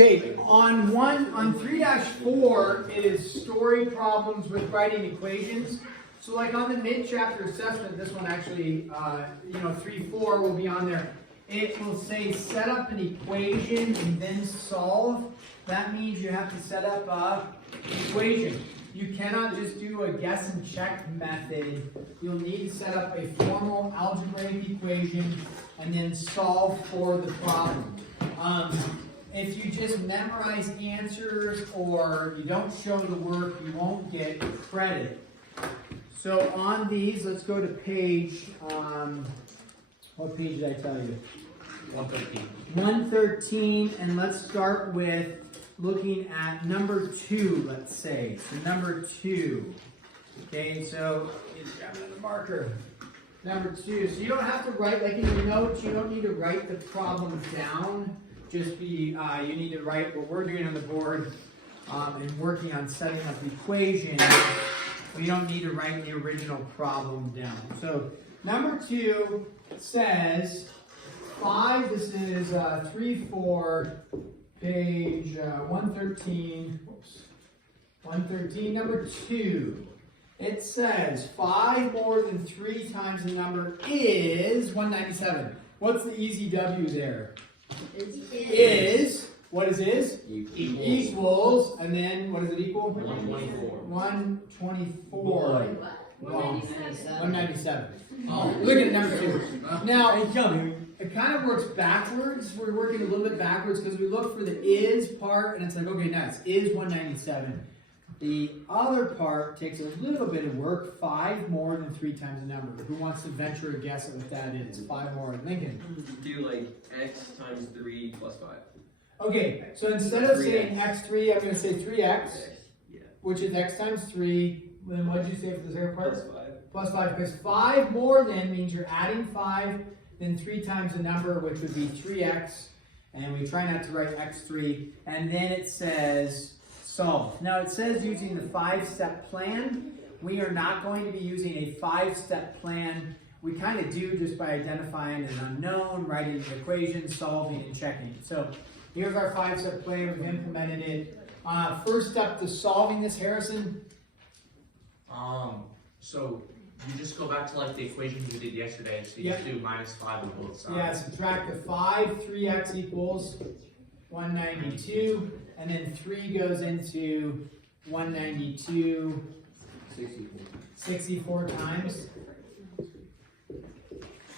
Okay, on 3-4, it is story problems with writing equations. So like on the mid-chapter assessment, this one actually, 3-4 will be on there. It will say set up an equation and then solve. That means you have to set up an equation. You cannot just do a guess and check method. You'll need to set up a formal algebraic equation and then solve for the problem. If you just memorize answers or you don't show the work, you won't get credit. So on these, let's go to page, what page did I tell you? 113. 113, and let's start with looking at number 2, let's say. So number 2. Okay, so grab another marker. Number 2. So you don't have to write, like in your notes, you don't need to write the problem down. Just you need to write what we're doing on the board and working on setting up equations. We don't need to write the original problem down. So number 2 says 5, this is 3-4, page 113, 113, number 2. It says 5 more than 3 times the number is 197. What's the easy W there? Is. What is? Equals. And then what does it equal? 124. 124. 197. Oh. Look at number 2. Now, it kind of works backwards. We're working a little bit backwards because we look for the is part, and it's like, okay, nice. Is 197. The other part takes a little bit of work. 5 more than 3 times the number. Who wants to venture a guess at what that is? 5 more. Lincoln. Do like x times 3 plus 5. Okay, so instead of saying x3, I'm going to say 3x, Yeah. which is x times 3. Then what did you say for the zero part? Plus 5. Plus 5, because 5 more than means you're adding 5, then 3 times the number, which would be 3x, and we try not to write x3, and then it says solve. Now it says using the 5-step plan. We are not going to be using a 5-step plan. We kind of do just by identifying an unknown, writing the equation, solving, and checking. So here's our 5-step plan. We've implemented it. First step to solving this, Harrison. So you just go back to like the equation we did yesterday. So you just do -5 on both sides. Yeah, subtract the 5, 3x equals 192, and then 3 goes into 192 64 times.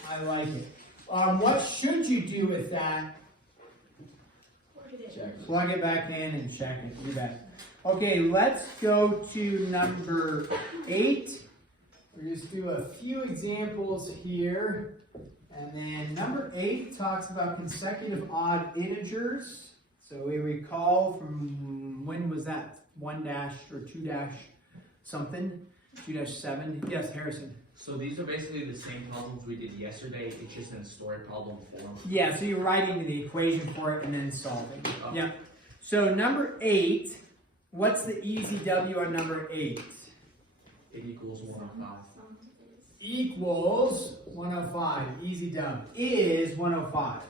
I like it. What should you do with that? Plug it back in and check it. Do that. Okay, let's go to number 8. We'll just do a few examples here. And then number 8 talks about consecutive odd integers. So we recall from, when was that? 1 dash or 2 dash something? 2-7? Yes, Harrison. So these are basically the same problems we did yesterday. It's just in a story problem form. Yeah, so you're writing the equation for it and then solving. Oh. Yeah. So number 8, what's the easy W on number 8? It equals 105. Equals 105. Easy done. Is 105.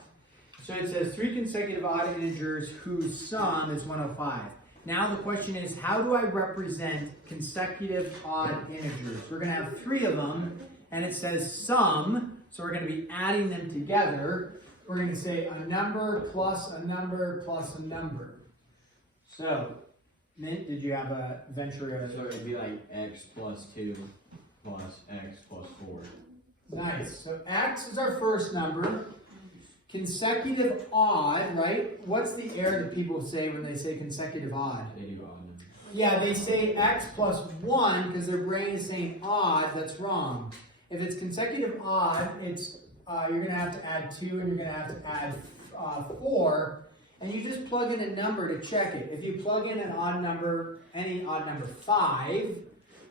So it says 3 consecutive odd integers whose sum is 105. Now the question is, how do I represent consecutive odd integers? We're going to have 3 of them, and it says sum, so we're going to be adding them together. We're going to say a number plus a number plus a number. So, Mint, did you have a venture? So it'd be like x plus 2 plus x plus 4. Nice. So x is our first number. Consecutive odd, right? What's the error that people say when they say consecutive odd? They do odd numbers. Yeah, they say x plus 1 because their brain is saying odd. That's wrong. If it's consecutive odd, it's you're going to have to add 2 and you're going to have to add 4. And you just plug in a number to check it. If you plug in an odd number, any odd number 5,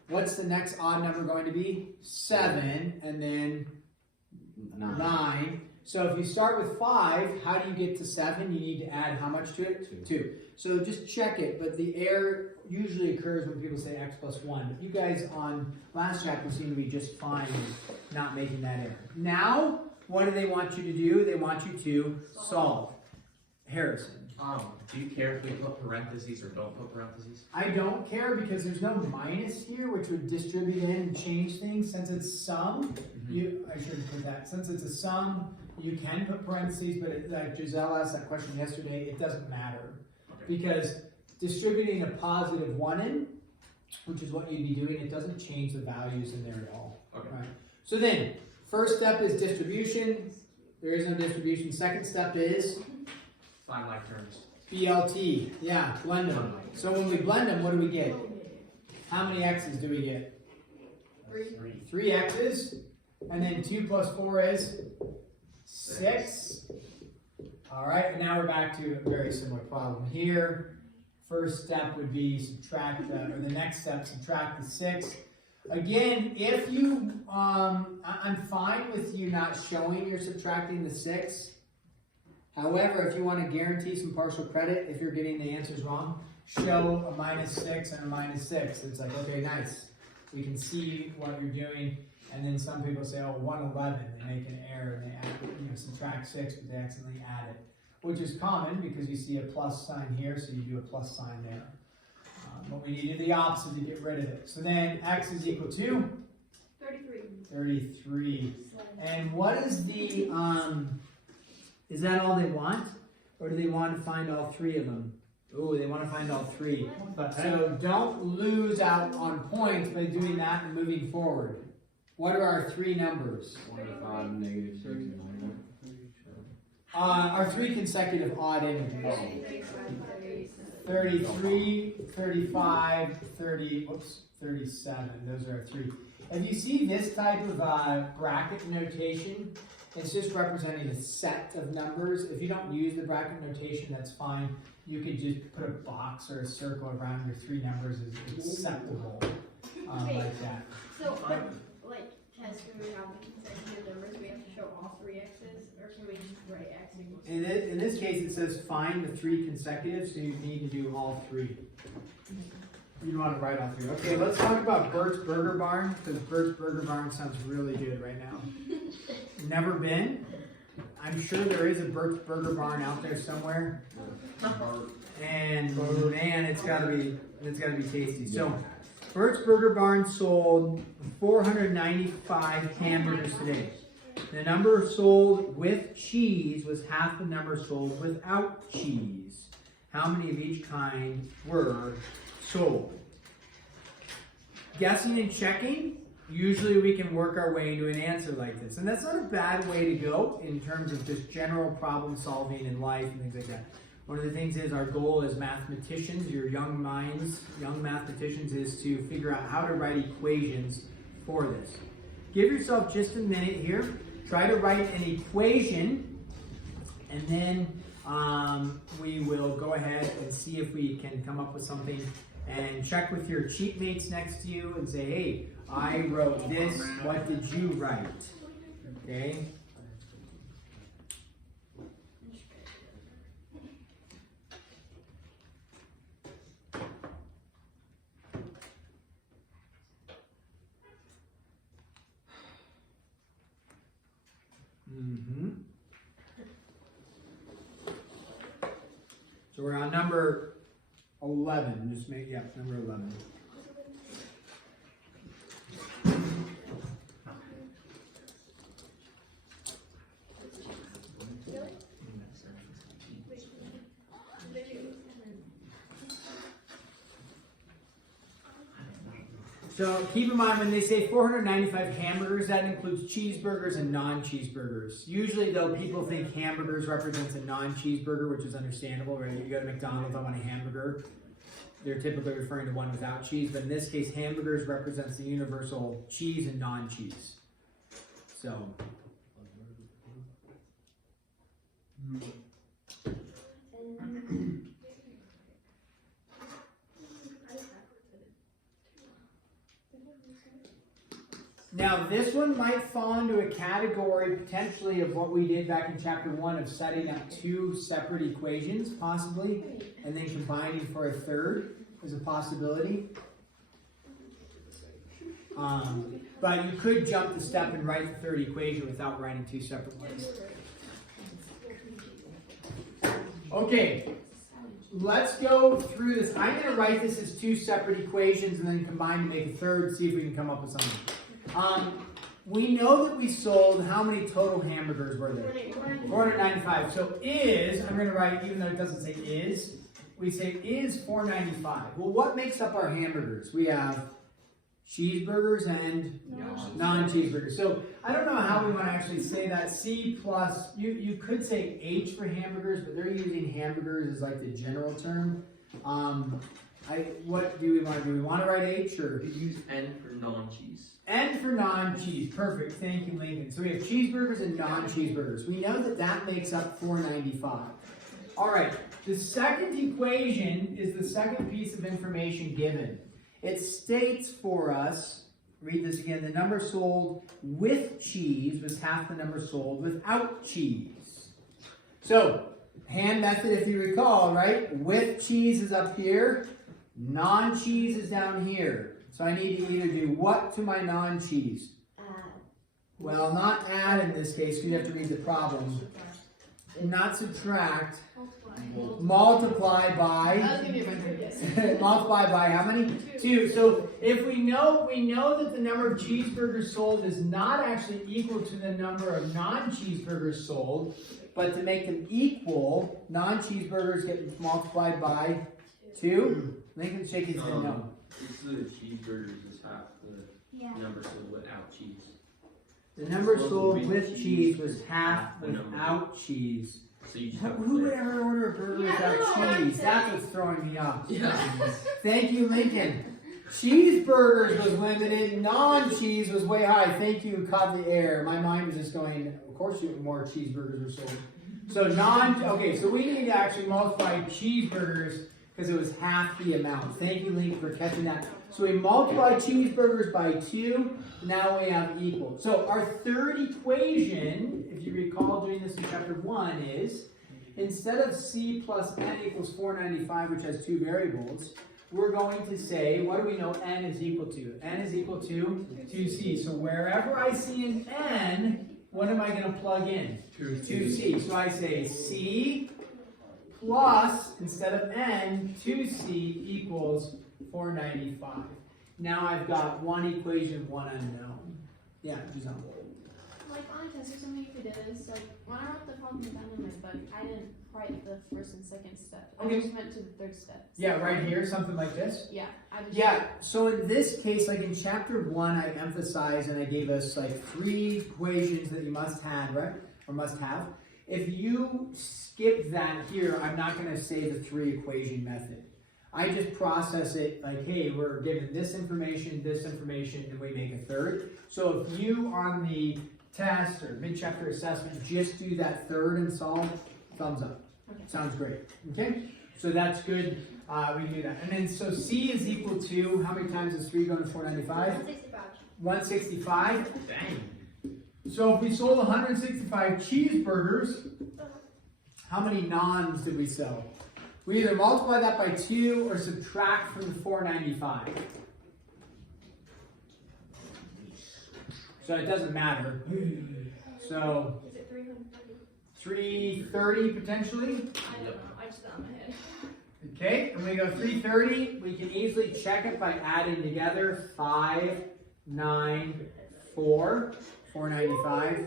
what's the next odd number going to be? 7, and then 9. So if you start with 5, how do you get to 7? You need to add how much to it? 2. So just check it, but the error usually occurs when people say x plus 1. But you guys on last chapter seem to be just fine not making that error. Now, what do they want you to do? They want you to solve. Harrison. Do you care if we put parentheses or don't put parentheses? I don't care because there's no minus here, which would distribute in and change things. Since it's sum, I shouldn't put that. Since it's a sum, you can put parentheses, but like Giselle asked that question yesterday, it doesn't matter. Okay. Because distributing a positive 1 in, which is what you'd be doing, it doesn't change the values in there at all. Okay. Right. So then, first step is distribution. There is no distribution. Second step is Find like terms. BLT. Yeah, blend them. So when we blend them, what do we get? How many x's do we get? 3. 3 x's. And then 2 plus 4 is 6. All right, and now we're back to a very similar problem here. First step would be subtract, or the next step, subtract the 6. Again, if you, I'm fine with you not showing you're subtracting the 6. However, if you want to guarantee some partial credit, if you're getting the answers wrong, show a -6 and a -6. It's like, okay, nice. We can see what you're doing. And then some people say, oh, 111, they make an error and they add, subtract 6, but they accidentally add it. Which is common because you see a plus sign here, so you do a plus sign there. But we need to do the opposite to get rid of it. So then x is equal to? 33. 33. And what is the, is that all they want? Or do they want to find all 3 of them? Ooh, they want to find all 3. So don't lose out on points by doing that and moving forward. What are our 3 numbers? 25, -6, and 9. Our 3 consecutive odd integers. 33, 35, 37. Those are our 3. If you see this type of bracket notation, it's just representing a set of numbers. If you don't use the bracket notation, that's fine. You could just put a box or a circle around your 3 numbers as acceptable, like that. So, like, test when we have the consecutive numbers, we have to show all 3 x's, or can we just write x equals? In this case, it says find the 3 consecutive, so you need to do all 3. You want to write all 3. Okay, let's talk about Bert's Burger Barn, because Bert's Burger Barn sounds really good right now. Never been? I'm sure there is a Bert's Burger Barn out there somewhere. And man, it's gotta be tasty. So Bert's Burger Barn sold 495 hamburgers today. The number sold with cheese was half the number sold without cheese. How many of each kind were sold? Guessing and checking, usually we can work our way into an answer like this. And that's not a bad way to go in terms of just general problem solving in life and things like that. One of the things is our goal as mathematicians, your young minds, young mathematicians, is to figure out how to write equations for this. Give yourself just a minute here. Try to write an equation, and then we will go ahead and see if we can come up with something, and check with your cheat mates next to you and say, hey, I wrote this, what did you write? Okay? So we're on number 11. Just make, yeah, number 11. So keep in mind when they say 495 hamburgers, that includes cheeseburgers and non-cheeseburgers. Usually though, people think hamburgers represents a non-cheeseburger, which is understandable, right? You go to McDonald's, I want a hamburger. They're typically referring to one without cheese, but in this case, hamburgers represents the universal cheese and non-cheese. So. Now, this one might fall into a category potentially of what we did back in chapter 1 of setting up 2 separate equations, possibly, and then combining for a third as a possibility. But you could jump the step and write the third equation without writing 2 separate ones. Okay, let's go through this. I'm going to write this as two separate equations and then combine to make a third, see if we can come up with something. We know that we sold, how many total hamburgers were there? 495. So is, I'm going to write, even though it doesn't say is, we say is 495. Well, what makes up our hamburgers? We have cheeseburgers and non-cheeseburgers. So I don't know how we want to actually say that. C plus, you could say H for hamburgers, but they're using hamburgers as like the general term. What do we want to do? We want to write H or? You could use N for non-cheese. N for non-cheese. Perfect. Thank you, Lincoln. So we have cheeseburgers and non-cheeseburgers. We know that that makes up 495. All right. The second equation is the second piece of information given. It states for us, read this again, the number sold with cheese was half the number sold without cheese. So, hand method if you recall, right? With cheese is up here, non-cheese is down here. So I need to either do what to my non-cheese? Well, not add in this case, because you have to read the problem. Not subtract. Multiply by. Multiply by how many? 2. So if we know that the number of cheeseburgers sold is not actually equal to the number of non-cheeseburgers sold, but to make them equal, non-cheeseburgers get multiplied by 2. Lincoln's shaking his head no. This is the cheeseburgers is half the number sold without cheese. The number sold with cheese was half without cheese. So you just Who would ever order a burger without cheese? That's what's throwing me off. Yeah. Thank you, Lincoln. Cheeseburgers was limited. Non-cheese was way high. Thank you, caught the air. My mind was just going, of course more cheeseburgers were sold. So okay, so we need to actually multiply cheeseburgers because it was half the amount. Thank you, Lincoln, for catching that. So we multiply cheeseburgers by 2. Now we have equal. So our third equation, if you recall doing this in chapter 1, is instead of C plus N equals 495, which has 2 variables, we're going to say, what do we know N is equal to? N is equal to 2C. So wherever I see an N, what am I going to plug in? 2C. So I say C plus, instead of N, 2C equals 495. Now I've got one equation, one unknown. Yeah, Giselle. Like on a test or something, if it is, like when I wrote the problem down in my book, I didn't write the first and second step. I Okay. just went to the third step. Yeah, right here, something like this. Yeah, I just. Yeah, so in this case, like in chapter 1, I emphasized and I gave us like 3 equations that you must have, right? Or must have. If you skip that here, I'm not going to say the 3 equation method. I just process it like, hey, we're given this information, and we make a third. So if you on the test or mid-chapter assessment just do that third and solve, thumbs up. Okay. Sounds great. Okay? So that's good. We do that. And then so C is equal to, how many times is 3 going to 495? 165. Dang. So if we sold 165 cheeseburgers, how many nons did we sell? We either multiply that by 2 or subtract from the 495. So it doesn't matter. So Is it 330? 330 potentially. I don't know. I just got in my head. Okay, and we go 330. We can easily check it by adding together 5, 9, 4, 495. I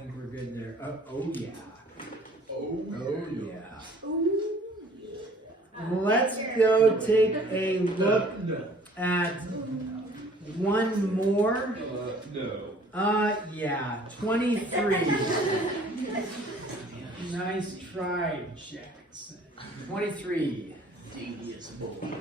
think we're good there. Oh yeah. Oh yeah. Let's go take a look at one more. No. Yeah, 23. Nice try, Jackson. 23. Devious boy.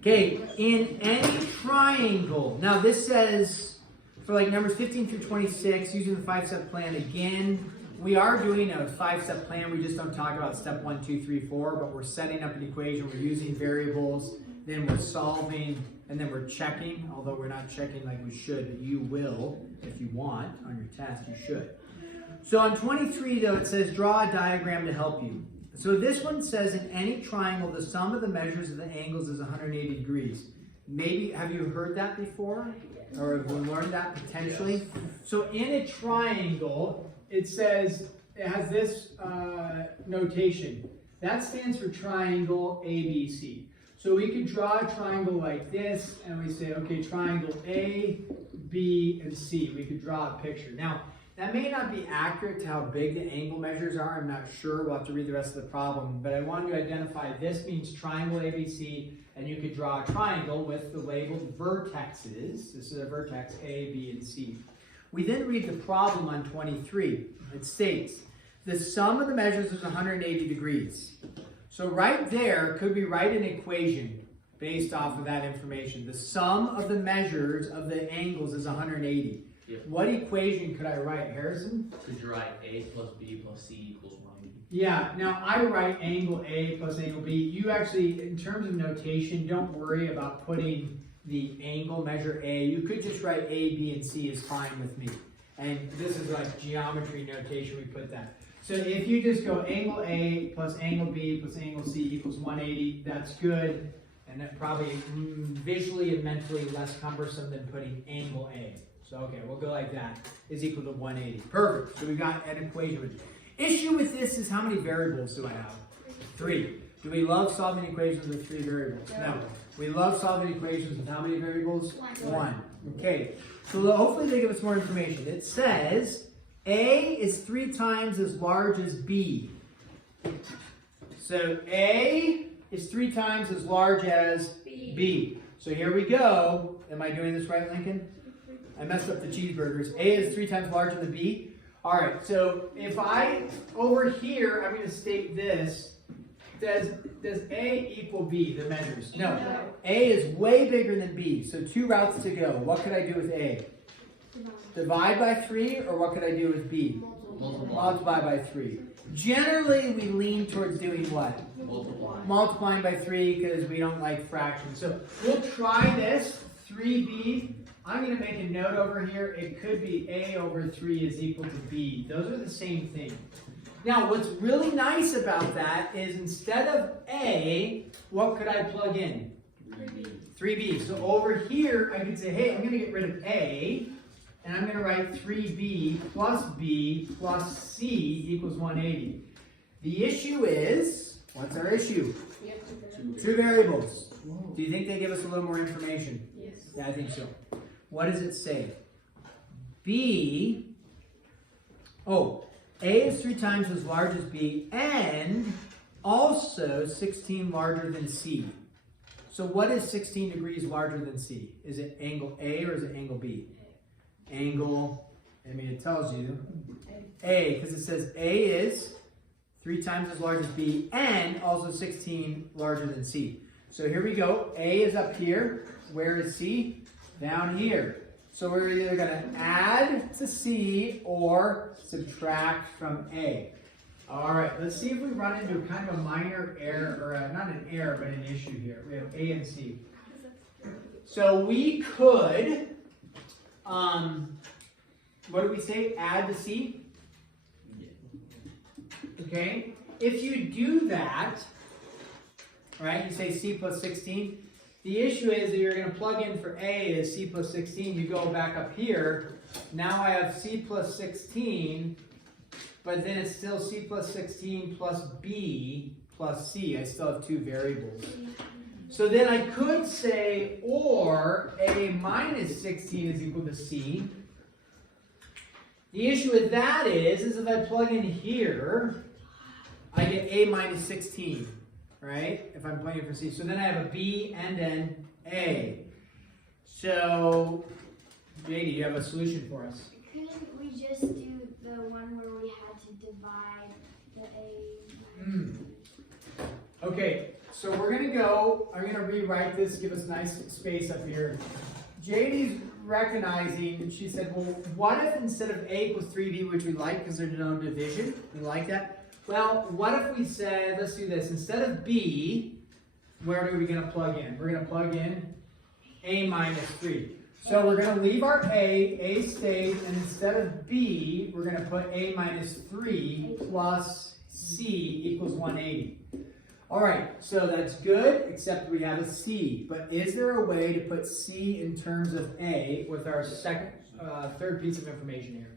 Okay, in any triangle. Now this says, for like numbers 15 through 26, using the 5-step plan again. We are doing a 5-step plan. We just don't talk about step 1, 2, 3, 4, but we're setting up an equation. We're using variables, then we're solving, and then we're checking, although we're not checking like we should, but you will, if you want, on your test, you should. So on 23, though, it says draw a diagram to help you. So this one says in any triangle, the sum of the measures of the angles is 180 degrees. Maybe, have you heard that before? Or have we learned that potentially? So in a triangle, it says, it has this notation. That stands for triangle ABC. So we could draw a triangle like this, and we say, okay, triangle A, B, and C. We could draw a picture. Now, that may not be accurate to how big the angle measures are. I'm not sure. We'll have to read the rest of the problem. But I wanted to identify this means triangle ABC, and you could draw a triangle with the labeled vertexes. This is a vertex A, B, and C. We then read the problem on 23. It states, the sum of the measures is 180 degrees. So right there, could we write an equation based off of that information? The sum of the measures of the angles is 180. Yep. What equation could I write, Harrison? Could you write A plus B plus C equals 180? Yeah, now I write angle A plus angle B. You actually, in terms of notation, don't worry about putting the angle measure A. You could just write A, B, and C is fine with me. And this is like geometry notation, we put that. So if you just go angle A plus angle B plus angle C equals 180, that's good. And that probably visually and mentally less cumbersome than putting angle A. So okay, we'll go like that, is equal to 180. Perfect, so we got an equation with it. Issue with this is how many variables do I have? 3. Do we love solving equations with 3 variables? No. We love solving equations with how many variables? 1. Okay, so hopefully they give us more information. It says A is 3 times as large as B. So A is 3 times as large as B. So here we go. Am I doing this right, Lincoln? I messed up the cheeseburgers. A is 3 times larger than B. All right, so if over here, I'm going to state this. Does A equal B, the measures? No. A is way bigger than B, so 2 routes to go. What could I do with A? Divide by 3, or what could I do with B? Multiply by 3. Generally, we lean towards doing what? Multiplying by 3 because we don't like fractions. So we'll try this, 3B. I'm going to make a note over here. It could be A over 3 is equal to B. Those are the same thing. Now, what's really nice about that is instead of A, what could I plug in? 3B. So over here, I could say, hey, I'm going to get rid of A, and I'm going to write 3B plus B plus C equals 180. The issue is, what's our issue? 2 variables. Do you think they give us a little more information? Yes. Yeah, I think so. What does it say? B, A is 3 times as large as B, and also 16 larger than C. So what is 16 degrees larger than C? Is it angle A or is it angle B? Angle, it tells you A, because it says A is 3 times as large as B, and also 16 larger than C. So here we go. A is up here. Where is C? Down here. So we're either going to add to C or subtract from A. All right, let's see if we run into kind of a minor error, or not an error, but an issue here. We have A and C. So we could, what do we say? Add to C? Okay. If you do that, right, you say C plus 16. The issue is that you're going to plug in for A as C plus 16. You go back up here. Now I have C plus 16, but then it's still C plus 16 plus B plus C. I still have 2 variables. So then I could say, or A minus 16 is equal to C. The issue with that is if I plug in here, I get A minus 16. Right? If I'm playing for C. So then I have a B and then A. So, JD, you have a solution for us? Couldn't we just do the one where we had to divide the A? Okay, so we're going to go, I'm going to rewrite this, give us nice space up here. JD's recognizing, and she said, well, what if instead of A equals 3B, which we like because there's no division, we like that. Well, what if we said, let's do this, instead of B, where are we going to plug in? We're going to plug in A minus 3. So we're going to leave our A stays, and instead of B, we're going to put A minus 3 plus C equals 180. All right, so that's good, except we have a C. But is there a way to put C in terms of A with our third piece of information here?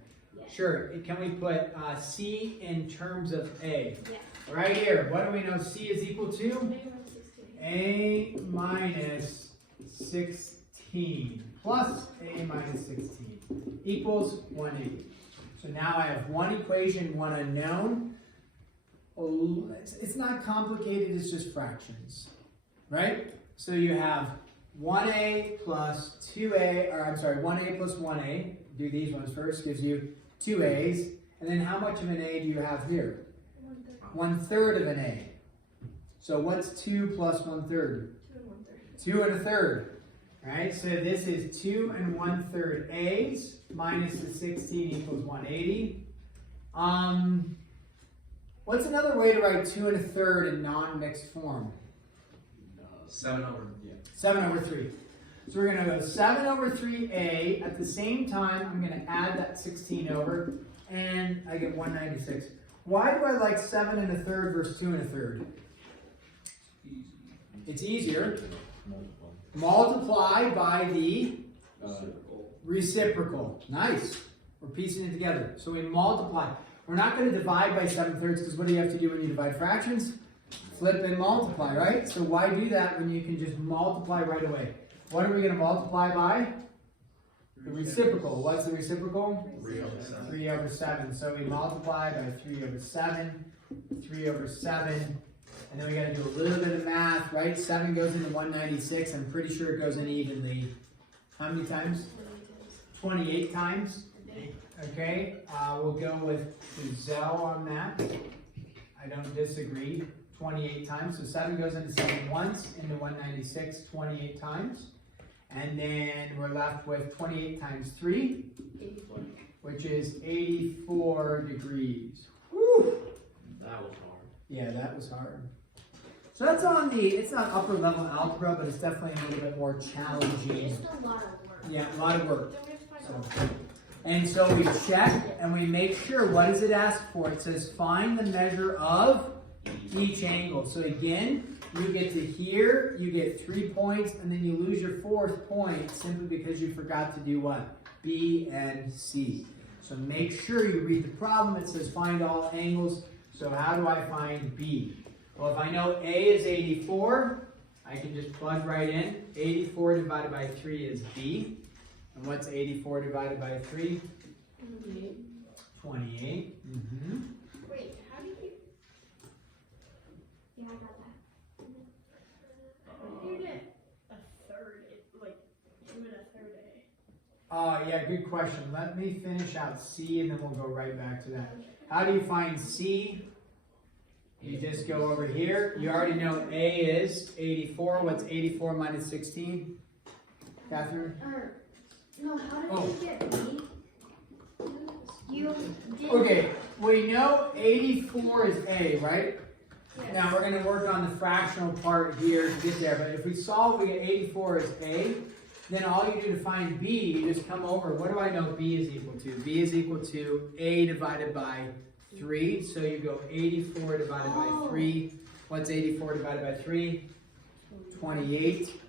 Sure. Can we put C in terms of A? Yeah. Right here, what do we know C is equal to? A minus 16. A minus 16 plus A minus 16 equals 180. So now I have one equation, one unknown. Oh, it's not complicated, it's just fractions, right? So you have 1A plus 2A, or I'm sorry, 1A plus 1A, do these ones first, gives you 2 A's. And then how much of an A do you have here? 1/3 of an A. So what's 2 plus 1/3? 2 1/3. Right, so this is 2 1/3 A's minus the 16 equals 180. What's another way to write 2 1/3 in non-mixed form? 7/3. So we're going to go 7/3A. At the same time, I'm going to add that 16 over, and I get 196. Why do I like 7 1/3 versus 2 1/3? It's easier. Multiply by the reciprocal. Nice. We're piecing it together. So we multiply. We're not going to divide by 7/3 because what do you have to do when you divide fractions? Flip and multiply, right? So why do that when you can just multiply right away? What are we going to multiply by? The reciprocal. What's the reciprocal? 3/7. So we multiply by 3/7. 3/7. And then we got to do a little bit of math, right? 7 goes into 196. I'm pretty sure it goes in evenly. How many times? 28 times. Okay. We'll go with Giselle on that. I don't disagree. 28 times. So 7 goes into 7 once, into 196 28 times. And then we're left with 28 times 3, 84. which is 84 degrees. Whew. That was hard. Yeah, that was hard. So that's on the, it's not upper level algebra, but it's definitely a little bit more challenging. Just a lot of work. Yeah, a lot of work. Then we have to find So, out. and so we check and we make sure, what does it ask for? It says find the measure of each angle. So again, you get to here, you get 3 points, and then you lose your 4th point simply because you forgot to do what? B and C. So make sure you read the problem. It says find all angles. So how do I find B? Well, if I know A is 84, I can just plug right in. 84 divided by 3 is B. And what's 84 divided by 3? 28. Mm-hmm. Wait, how do you Yeah, I got that. get a third? Like, you would a third A. Yeah, good question. Let me finish out C and then we'll go right back to that. How do you find C? You just go over here. You already know A is 84. What's 84 minus 16? Catherine? No, how did Oh. you get B? You did. Okay, we know 84 is A, right? Yes. Now we're going to work on the fractional part here to get there. But if we solve, we get 84 as A. Then all you do to find B, you just come over. What do I know B is equal to? B is equal to A divided by 3. So you go 84 divided by 3. What's 84 divided by 3? 28.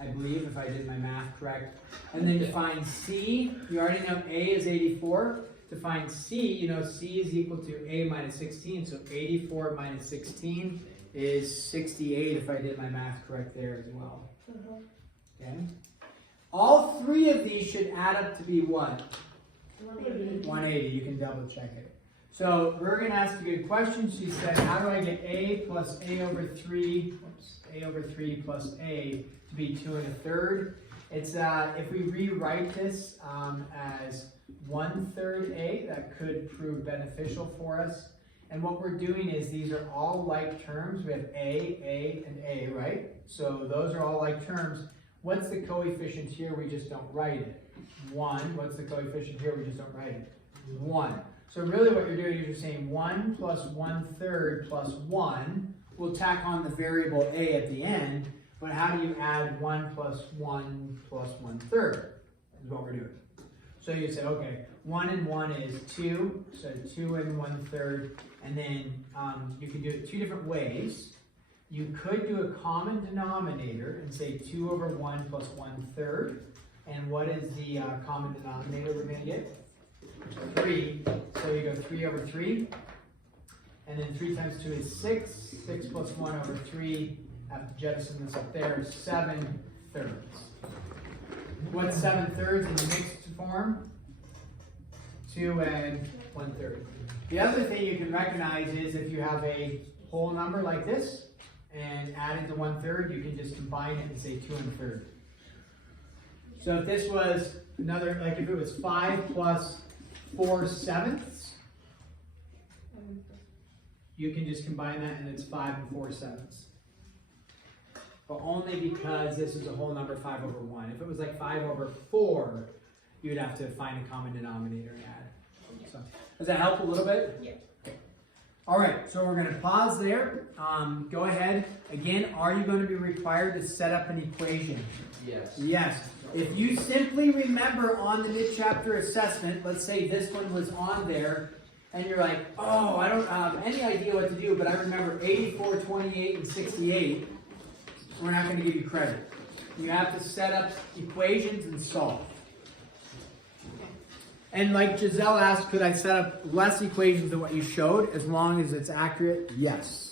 I believe, if I did my math correct. And then to find C, you already know A is 84. To find C, you know C is equal to A minus 16. So 84 minus 16 is 68, if I did my math correct there as well. Okay. All 3 of these should add up to be what? 180. You can double check it. So Bergen asked a good question. She said, how do I get A plus A over 3, A over 3 plus A to be 2 1/3? It's, if we rewrite this as 1/3 A, that could prove beneficial for us. And what we're doing is these are all like terms. We have A, and A, right? So those are all like terms. What's the coefficient here? We just don't write it. 1. What's the coefficient here? We just don't write it. 1. So really what you're doing is you're saying 1 plus 1/3 plus 1. We'll tack on the variable A at the end. But how do you add 1 plus 1 plus 1/3? Is what we're doing. So you say, okay, 1 and 1 is 2. So 2 and 1/3. And then you can do it 2 different ways. You could do a common denominator and say 2 over 1 plus 1/3. And what is the common denominator we're going to get? 3. So you go 3 over 3. And then 3 times 2 is 6. 6 plus 1 over 3, have to jettison this up there, 7/3. What's 7/3 in mixed form? 2 and 1/3. The other thing you can recognize is if you have a whole number like this and add it to 1/3, you can just combine it and say 2 1/3. So if this was another, like if it was 5 plus 4/7, you can just combine that and it's 5 4/7. But only because this is a whole number 5 over 1. If it was like 5 over 4, you'd have to find a common denominator and add. So, does that help a little bit? Yeah. All right, so we're going to pause there. Go ahead. Again, are you going to be required to set up an equation? Yes. Yes. If you simply remember on the mid-chapter assessment, let's say this one was on there, and you're like, oh, I don't have any idea what to do, but I remember 84, 28, and 68, we're not going to give you credit. You have to set up equations and solve. And like Giselle asked, could I set up less equations than what you showed as long as it's accurate? Yes.